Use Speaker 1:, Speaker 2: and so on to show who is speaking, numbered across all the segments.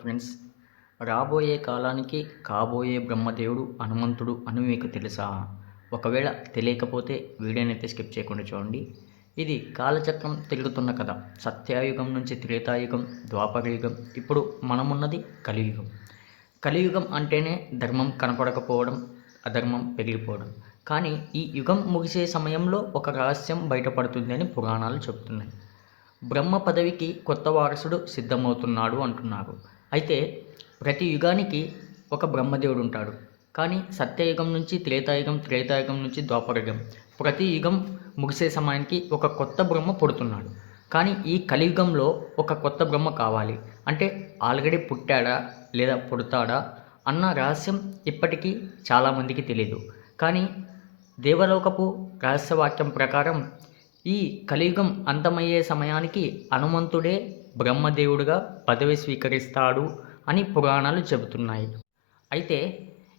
Speaker 1: Friends రాబోయే కాలానికి కాబోయే బ్రహ్మదేవుడు హనుమంతుడు అని మీకు తెలుసా? ఒకవేళ తెలియకపోతే వీడియోనైతే స్కిప్ చేయకుండా చూడండి. ఇది కాలచక్రం తిరుగుతున్న కథ. సత్యాయుగం నుంచి త్రేతాయుగం ద్వాపరయుగం. ఇప్పుడు మనమున్నది కలియుగం. కలియుగం అంటేనే ధర్మం కనపడకపోవడం అధర్మం పెరిగిపోవడం. కానీ ఈ యుగం ముగిసే సమయంలో ఒక రహస్యం బయటపడుతుంది అని పురాణాలు చెబుతున్నాయి బ్రహ్మ పదవికి కొత్త వారసుడు సిద్ధమవుతున్నాడు అంటున్నారు. అయితే ప్రతి యుగానికి ఒక బ్రహ్మదేవుడు ఉంటాడు. కానీ సత్యయుగం నుంచి త్రేతాయుగం త్రేతాయుగం నుంచి ద్వాపరయుగం. ప్రతి యుగం ముగిసే సమయానికి ఒక కొత్త బ్రహ్మ పుడుతున్నాడు. కానీ ఈ కలియుగంలో ఒక కొత్త బ్రహ్మ కావాలి. అంటే ఆల్రెడీ పుట్టాడా లేదా పుడతాడా అన్న రహస్యం ఇప్పటికీ చాలామందికి తెలియదు కానీ దేవలోకపు రహస్యవాక్యం ప్రకారం ఈ కలియుగం అంతమయ్యే సమయానికి హనుమంతుడే బ్రహ్మదేవుడుగా పదవి స్వీకరిస్తాడు అని పురాణాలు చెబుతున్నాయి. అయితే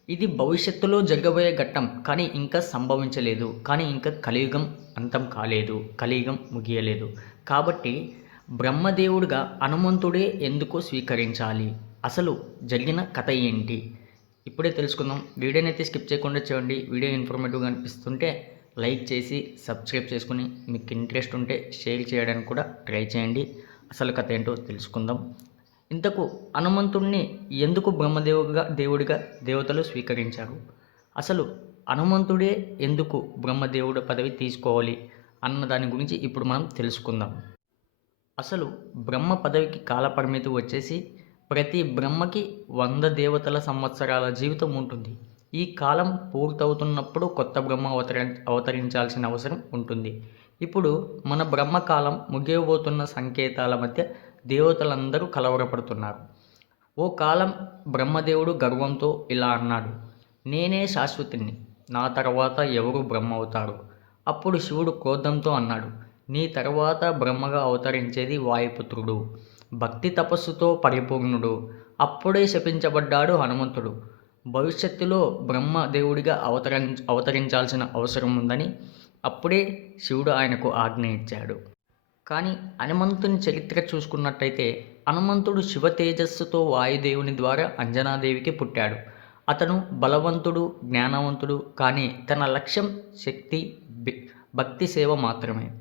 Speaker 1: ఇది భవిష్యత్తులో జరగబోయే ఘట్టం కానీ ఇంకా సంభవించలేదు. కానీ ఇంకా కలియుగం అంతం కాలేదు. కలియుగం ముగియలేదు. కాబట్టి బ్రహ్మదేవుడిగా హనుమంతుడే ఎందుకు స్వీకరించాలి? అసలు జరిగిన కథ ఏంటి? ఇప్పుడే తెలుసుకుందాం. వీడియోని అయితే స్కిప్ చేయకుండా చూడండి. వీడియో ఇన్ఫర్మేటివ్గా అనిపిస్తుంటే లైక్ చేసి సబ్స్క్రైబ్ చేసుకుని మీకు ఇంట్రెస్ట్ ఉంటే షేర్ చేయడానికి కూడా ట్రై చేయండి. అసలు కథ ఏంటో తెలుసుకుందాం. ఇంతకు హనుమంతుడిని ఎందుకు బ్రహ్మదేవుగా దేవుడిగా దేవతలు స్వీకరించారు? అసలు హనుమంతుడే ఎందుకు బ్రహ్మదేవుడు పదవి తీసుకోవాలి అన్న దాని గురించి ఇప్పుడు మనం తెలుసుకుందాం. అసలు బ్రహ్మ పదవికి కాలపరిమితి వచ్చేసి ప్రతి బ్రహ్మకి వంద దేవతల సంవత్సరాల జీవితం ఉంటుంది. ఈ కాలం పూర్తవుతున్నప్పుడు కొత్త బ్రహ్మ అవతరి అవతరించాల్సిన అవసరం ఉంటుంది. ఇప్పుడు మన బ్రహ్మకాలం ముగియబోతున్న సంకేతాల మధ్య దేవతలందరూ కలవరపడుతున్నారు. ఓ కాలం బ్రహ్మదేవుడు గర్వంతో ఇలా అన్నాడు నేనే శాశ్వతిని నా తర్వాత ఎవరు బ్రహ్మ అవుతారు అప్పుడు శివుడు క్రోధంతో అన్నాడు నీ తర్వాత బ్రహ్మగా అవతరించేది వాయుపుత్రుడు భక్తి తపస్సుతో పరిపూర్ణుడు అప్పుడే శపించబడ్డాడు హనుమంతుడు. భవిష్యత్తులో బ్రహ్మదేవుడిగా అవతరి అవతరించాల్సిన అవసరం ఉందని అప్పుడే శివుడు ఆయనకు ఆజ్ఞ ఇచ్చాడు. కానీ హనుమంతుని చరిత్ర చూసుకున్నట్టయితే హనుమంతుడు శివ తేజస్సుతో వాయుదేవుని ద్వారా అంజనాదేవికి పుట్టాడు. అతను బలవంతుడు జ్ఞానవంతుడు కానీ తన లక్ష్యం శక్తి భక్తి సేవ మాత్రమే.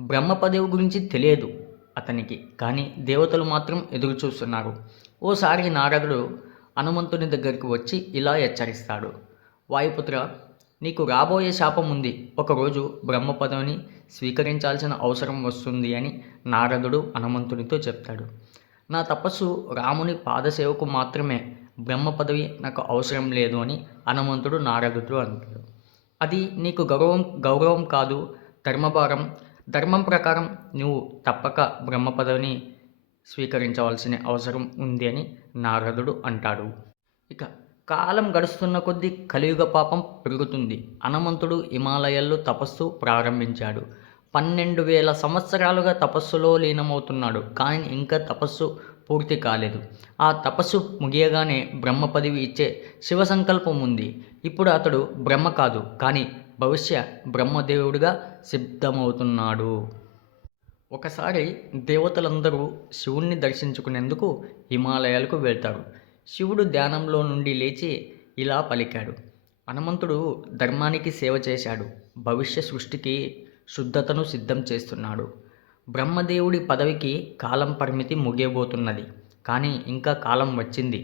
Speaker 1: బ్రహ్మ పదవి గురించి తెలియదు అతనికి కానీ దేవతలు మాత్రం ఎదురు చూస్తున్నారు ఓసారి నారదుడు హనుమంతుని దగ్గరికి వచ్చి ఇలా హెచ్చరిస్తాడు. వాయుపుత్ర నీకు రాబోయే శాపం ఉంది. ఒకరోజు బ్రహ్మపదవిని స్వీకరించాల్సిన అవసరం వస్తుంది అని నారదుడు హనుమంతునితో చెప్తాడు. నా తపస్సు రాముని పాదసేవకు మాత్రమే బ్రహ్మ పదవి నాకు అవసరం లేదు అని హనుమంతుడు నారదుడు అంటాడు. అది నీకు గౌరవం గౌరవం కాదు ధర్మభారం. ధర్మం ప్రకారం నువ్వు తప్పక బ్రహ్మ పదవిని స్వీకరించవలసిన అవసరం ఉంది అని నారదుడు అంటాడు. ఇక కాలం గడుస్తున్న కొద్దీ కలియుగ పాపం పెరుగుతుంది. హనుమంతుడు హిమాలయాల్లో తపస్సు ప్రారంభించాడు. పన్నెండు వేల సంవత్సరాలుగా తపస్సులో లీనమవుతున్నాడు. కానీ ఇంకా తపస్సు పూర్తి కాలేదు. ఆ తపస్సు ముగియగానే బ్రహ్మ పదవి ఇచ్చే శివ సంకల్పం ఉంది. ఇప్పుడు అతడు బ్రహ్మ కాదు. కానీ భవిష్య బ్రహ్మదేవుడిగా సిద్ధమవుతున్నాడు. ఒకసారి దేవతలందరూ శివుణ్ణి దర్శించుకునేందుకు హిమాలయాలకు వెళ్తారు. శివుడు ధ్యానంలో నుండి లేచి ఇలా పలికాడు. హనుమంతుడు ధర్మానికి సేవ చేశాడు. భవిష్య సృష్టికి శుద్ధతను సిద్ధం చేస్తున్నాడు. బ్రహ్మదేవుడి పదవికి కాలం పరిమితి ముగియబోతున్నది. కానీ ఇంకా కాలం వచ్చింది.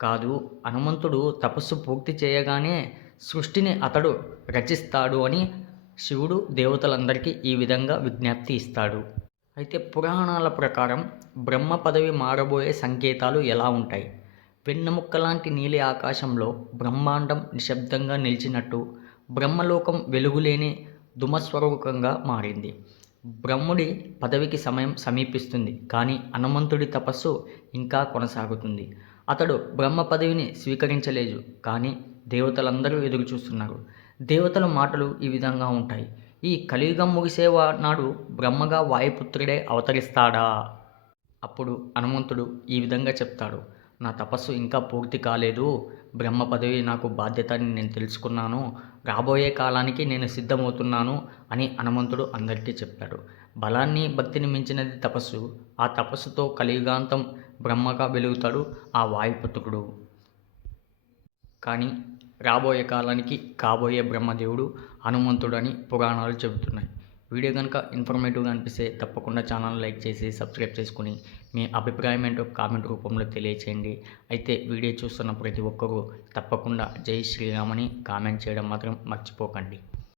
Speaker 1: కాదు హనుమంతుడు తపస్సు పూర్తి చేయగానే సృష్టిని అతడు రచిస్తాడు అని శివుడు దేవతలందరికీ ఈ విధంగా విజ్ఞప్తి ఇస్తాడు. అయితే పురాణాల ప్రకారం బ్రహ్మ పదవి మారబోయే సంకేతాలు ఎలా ఉంటాయి? వెన్నెముక్క లాంటి నీలి ఆకాశంలో బ్రహ్మాండం నిశ్శబ్దంగా నిలిచినట్టు బ్రహ్మలోకం వెలుగులేని దుమస్వరూపంగా మారింది. బ్రహ్ముడి పదవికి సమయం సమీపిస్తుంది కానీ హనుమంతుడి తపస్సు ఇంకా కొనసాగుతుంది. అతడు బ్రహ్మ పదవిని స్వీకరించలేదు కానీ దేవతలందరూ ఎదురు చూస్తున్నారు దేవతల మాటలు ఈ విధంగా ఉంటాయి. ఈ కలియుగం ముగిసేవా నాడు బ్రహ్మగా వాయుపుత్రుడే అవతరిస్తాడా? అప్పుడు హనుమంతుడు ఈ విధంగా చెప్తాడు. నా తపస్సు ఇంకా పూర్తి కాలేదు. బ్రహ్మ పదవి నాకు బాధ్యత అని నేను తెలుసుకున్నాను. రాబోయే కాలానికి నేను సిద్ధమవుతున్నాను అని హనుమంతుడు అందరికీ చెప్పాడు. బలాన్ని భక్తిని మించినది తపస్సు. ఆ తపస్సుతో కలియుగాంతం బ్రహ్మగా వెలుగుతాడు ఆ వాయుపుత్రుడు కానీ రాబోయే కాలానికి కాబోయే బ్రహ్మదేవుడు హనుమంతుడు అని పురాణాలు చెబుతున్నాయి. వీడియో కనుక ఇన్ఫర్మేటివ్గా అనిపిస్తే తప్పకుండా ఛానల్ లైక్ చేసి సబ్స్క్రైబ్ చేసుకుని మీ అభిప్రాయం ఏంటో కామెంట్ రూపంలో తెలియచేయండి. అయితే వీడియో చూస్తున్న ప్రతి ఒక్కరూ తప్పకుండా జై శ్రీరామని కామెంట్ చేయడం మాత్రం మర్చిపోకండి.